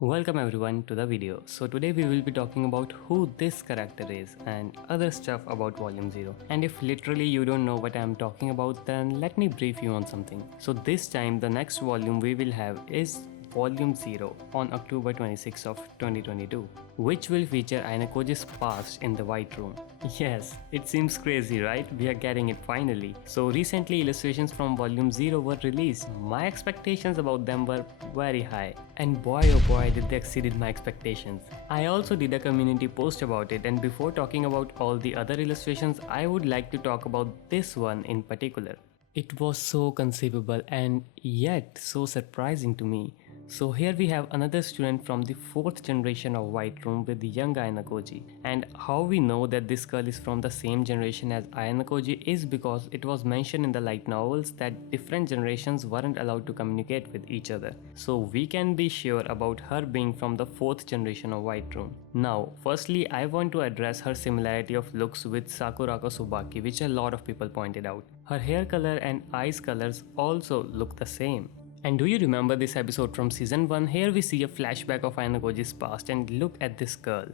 Welcome everyone to the video. So today we will be talking about who this character is and other stuff about volume 0. And if literally you don't know what I am talking about, then let me brief you on something. So this time the next volume we will have is Volume 0 on October 26 of 2022, which will feature Ayanokoji's past in the White Room. Yes, it seems crazy, right? We are getting it finally. So recently illustrations from Volume 0 were released. My expectations about them were very high, and boy oh boy did they exceeded my expectations. I also did a community post about it, and before talking about all the other illustrations, I would like to talk about this one in particular. It was so conceivable and yet so surprising to me. So here we have another student from the 4th generation of White Room with young Ayanokoji. And how we know that this girl is from the same generation as Ayanokoji is because it was mentioned in the light novels that different generations weren't allowed to communicate with each other. So we can be sure about her being from the 4th generation of White Room. Now, firstly I want to address her similarity of looks with Sakurako Subaki, which a lot of people pointed out. Her hair color and eyes colors also look the same. And do you remember this episode from season 1? Here we see a flashback of Ayanokoji's past and look at this girl.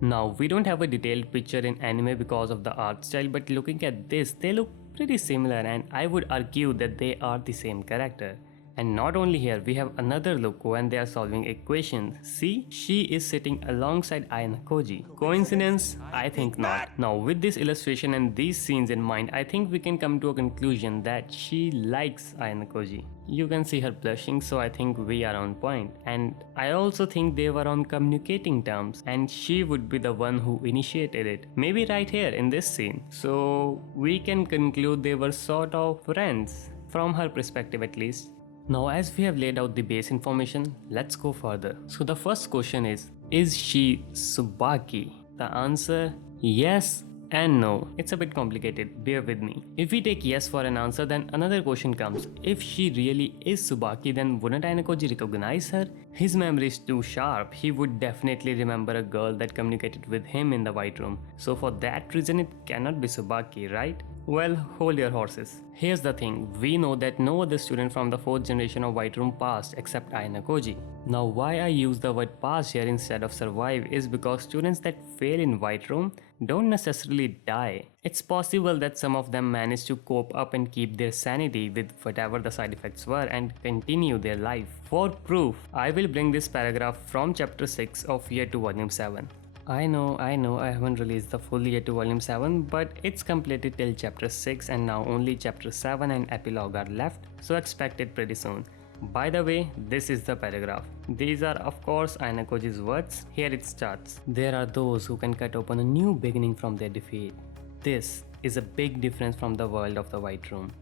Now we don't have a detailed picture in anime because of the art style, but looking at this they look pretty similar and I would argue that they are the same character. And not only here, we have another look when they are solving equations. See, she is sitting alongside Ayanokoji. Coincidence? I think not. Now with this illustration and these scenes in mind, I think we can come to a conclusion that she likes Ayanokoji. You can see her blushing, so I think we are on point. And I also think they were on communicating terms and she would be the one who initiated it. Maybe right here in this scene. So we can conclude they were sort of friends, from her perspective at least. Now as we have laid out the base information, let's go further. So the first question is she Subaki? The answer, yes and no. It's a bit complicated, bear with me. If we take yes for an answer, then another question comes. If she really is Subaki, then wouldn't Ayanokoji recognize her? His memory is too sharp. He would definitely remember a girl that communicated with him in the White Room. So for that reason it cannot be Subaki, right? Well, hold your horses. Here's the thing, we know that no other student from the 4th generation of White Room passed except Ayanokoji. Now why I use the word pass here instead of survive is because students that fail in White Room don't necessarily die. It's possible that some of them manage to cope up and keep their sanity with whatever the side effects were and continue their life. For proof, I will bring this paragraph from chapter 6 of year 2 volume 7. I know, I haven't released the full year 2 volume 7, but it's completed till chapter 6 and now only chapter 7 and epilogue are left, so expect it pretty soon. By the way, this is the paragraph. These are of course Ayanokoji's words. Here it starts. There are those who can cut open a new beginning from their defeat. This is a big difference from the world of the White Room.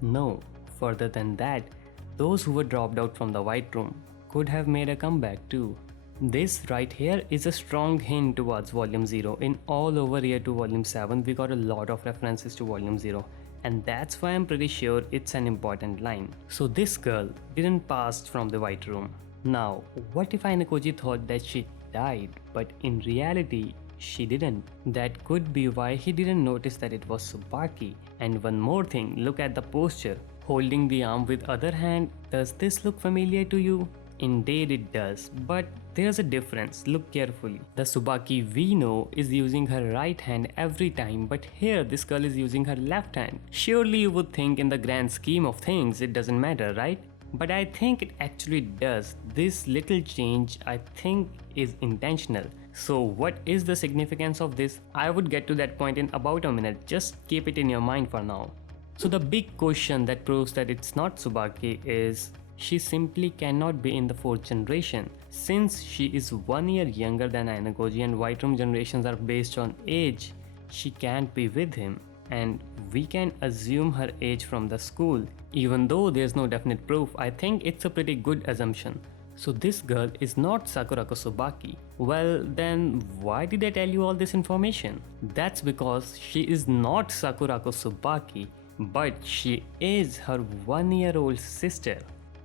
No, further than that, those who were dropped out from the White Room could have made a comeback too. This right here is a strong hint towards Volume 0. In all over year 2 Volume 7, we got a lot of references to Volume 0. And that's why I'm pretty sure it's an important line. So this girl didn't pass from the White Room. Now, what if Ayanokoji thought that she died, but in reality, she didn't? That could be why he didn't notice that it was Subaki. And one more thing, look at the posture. Holding the arm with other hand, does this look familiar to you? Indeed it does, but there's a difference, look carefully. The Subaki we know is using her right hand every time, but here this girl is using her left hand. Surely you would think in the grand scheme of things it doesn't matter, right? But I think it actually does. This little change I think is intentional. So what is the significance of this? I would get to that point in about a minute, just keep it in your mind for now. So the big question that proves that it's not Subaki is, she simply cannot be in the 4th generation. Since she is 1 year younger than Ayanokoji and White Room generations are based on age, she can't be with him. And we can assume her age from the school. Even though there's no definite proof, I think it's a pretty good assumption. So this girl is not Sakurako Subaki. Well then, why did I tell you all this information? That's because she is not Sakurako Subaki, but she is her 1-year-old sister.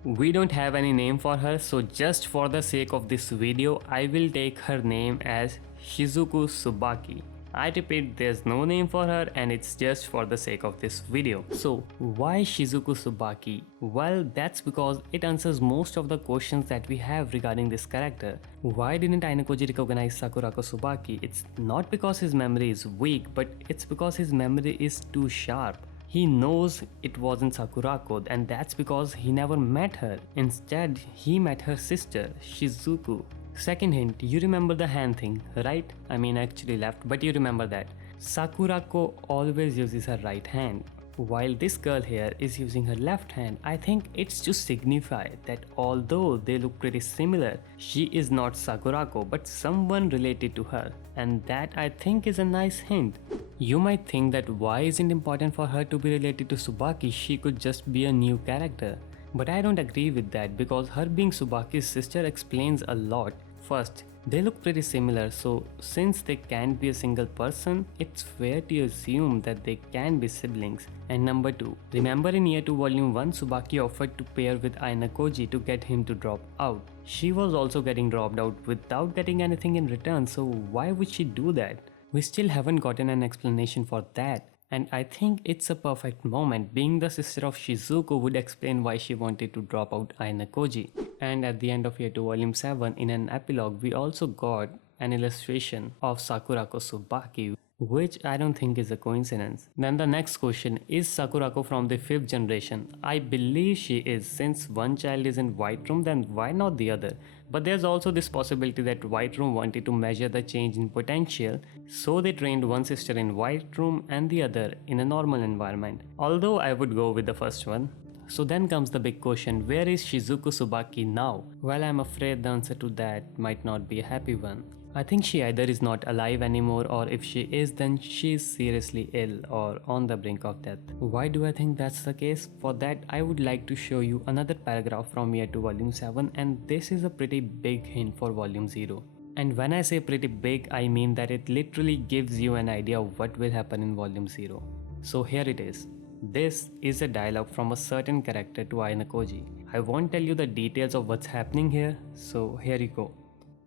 We don't have any name for her, so just for the sake of this video, I will take her name as Shizuku Subaki. I repeat, there's no name for her and it's just for the sake of this video. So why Shizuku Subaki? Well, that's because it answers most of the questions that we have regarding this character. Why didn't Ayanokoji recognize Sakurako Subaki? It's not because his memory is weak, but it's because his memory is too sharp. He knows it wasn't Sakurako, and that's because he never met her. Instead, he met her sister, Shizuku. Second hint, you remember the hand thing, right? I mean actually left, but you remember that. Sakurako always uses her right hand, while this girl here is using her left hand. I think it's to signify that although they look pretty similar, she is not Sakurako but someone related to her, and that I think is a nice hint. You might think that why isn't important for her to be related to Subaki, she could just be a new character. But I don't agree with that because her being Subaki's sister explains a lot. First, they look pretty similar, so since they can't be a single person, it's fair to assume that they can be siblings. And number 2, remember in Year 2 Volume 1, Subaki offered to pair with Ayanokoji to get him to drop out. She was also getting dropped out without getting anything in return, so why would she do that? We still haven't gotten an explanation for that. And I think it's a perfect moment. Being the sister of Shizuku would explain why she wanted to drop out Ayanokoji. And at the end of Year 2 Volume 7, in an epilogue, we also got an illustration of Sakurako Subaki, which I don't think is a coincidence. Then the next question, is Sakurako from the 5th generation? I believe she is. Since one child is in White Room, then why not the other? But there's also this possibility that White Room wanted to measure the change in potential, so they trained one sister in White Room and the other in a normal environment. Although I would go with the first one. So then comes the big question, where is Shizuku Subaki now? Well, I'm afraid the answer to that might not be a happy one. I think she either is not alive anymore, or if she is, then she is seriously ill or on the brink of death. Why do I think that's the case? For that, I would like to show you another paragraph from Year 2 Volume 7, and this is a pretty big hint for Volume 0. And when I say pretty big, I mean that it literally gives you an idea of what will happen in Volume 0. So here it is. This is a dialogue from a certain character to Ayanokoji. I won't tell you the details of what's happening here, so here you go.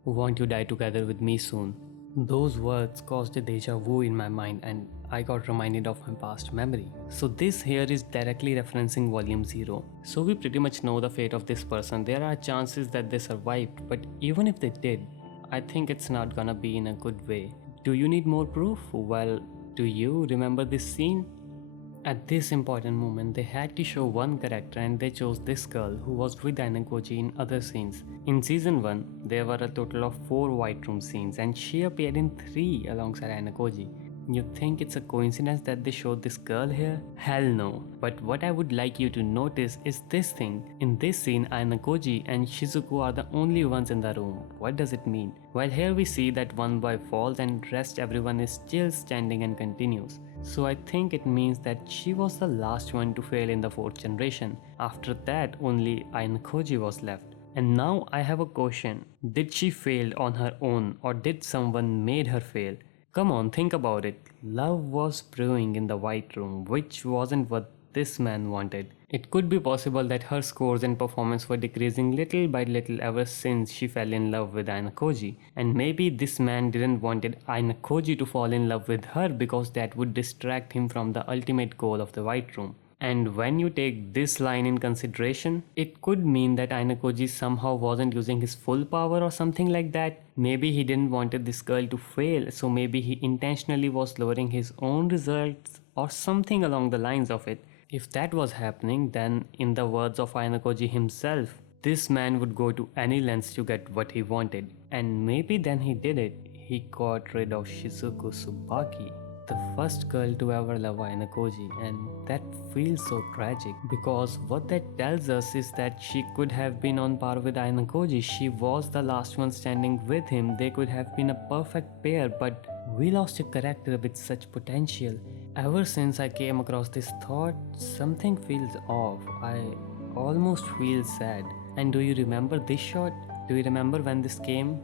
Won't you die together with me soon? Those words caused a deja vu in my mind and I got reminded of my past memory. So this here is directly referencing Volume 0. So we pretty much know the fate of this person. There are chances that they survived, but even if they did, I think it's not gonna be in a good way. Do you need more proof? Well, do you remember this scene? At this important moment, they had to show one character and they chose this girl who was with Ayanokoji in other scenes. In Season 1, there were a total of 4 White Room scenes and she appeared in 3 alongside Ayanokoji. You think it's a coincidence that they showed this girl here? Hell no. But what I would like you to notice is this thing. In this scene, Ayanokoji and Shizuku are the only ones in the room. What does it mean? Well, here we see that one boy falls and rest everyone is still standing and continues. So I think it means that she was the last one to fail in the 4th generation. After that, only Ayanokoji was left. And now I have a question. Did she fail on her own or did someone made her fail? Come on, think about it. Love was brewing in the White Room, which wasn't what this man wanted. It could be possible that her scores and performance were decreasing little by little ever since she fell in love with Ayanokoji. And maybe this man didn't wanted Ayanokoji to fall in love with her because that would distract him from the ultimate goal of the White Room. And when you take this line in consideration, it could mean that Ayanokoji somehow wasn't using his full power or something like that. Maybe he didn't wanted this girl to fail, so maybe he intentionally was lowering his own results or something along the lines of it. If that was happening, then in the words of Ayanokoji himself, this man would go to any lengths to get what he wanted. And maybe then he did it. He got rid of Shizuku Subaki, the first girl to ever love Ayanokoji, and that feels so tragic because what that tells us is that she could have been on par with Ayanokoji. She was the last one standing with him. They could have been a perfect pair, but we lost a character with such potential. Ever since I came across this thought, something feels off. I almost feel sad. And do you remember this shot? Do you remember when this came?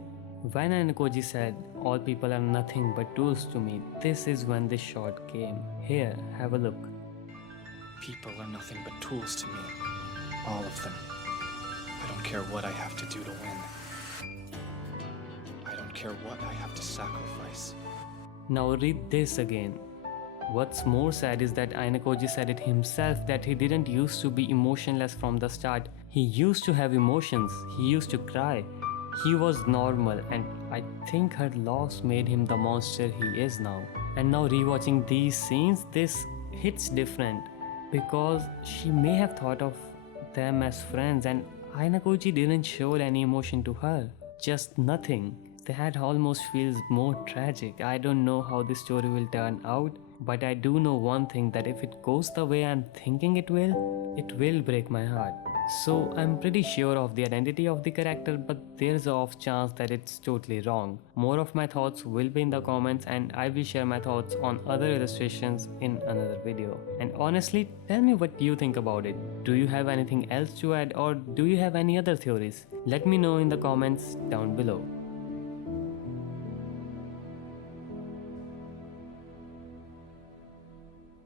When Ayanokoji said, "All people are nothing but tools to me," this is when this shot came. Here, have a look. People are nothing but tools to me. All of them. I don't care what I have to do to win. I don't care what I have to sacrifice. Now read this again. What's more sad is that Ayanokoji said it himself that he didn't used to be emotionless from the start. He used to have emotions, he used to cry. He was normal, and I think her loss made him the monster he is now. And now rewatching these scenes, this hits different because she may have thought of them as friends, and Ayanokoji didn't show any emotion to her. Just nothing. That almost feels more tragic. I don't know how this story will turn out, but I do know one thing, that if it goes the way I'm thinking it will break my heart. So I'm pretty sure of the identity of the character, but there's a off chance that it's totally wrong. More of my thoughts will be in the comments, and I will share my thoughts on other illustrations in another video. And honestly, tell me what you think about it. Do you have anything else to add, or do you have any other theories? Let me know in the comments down below.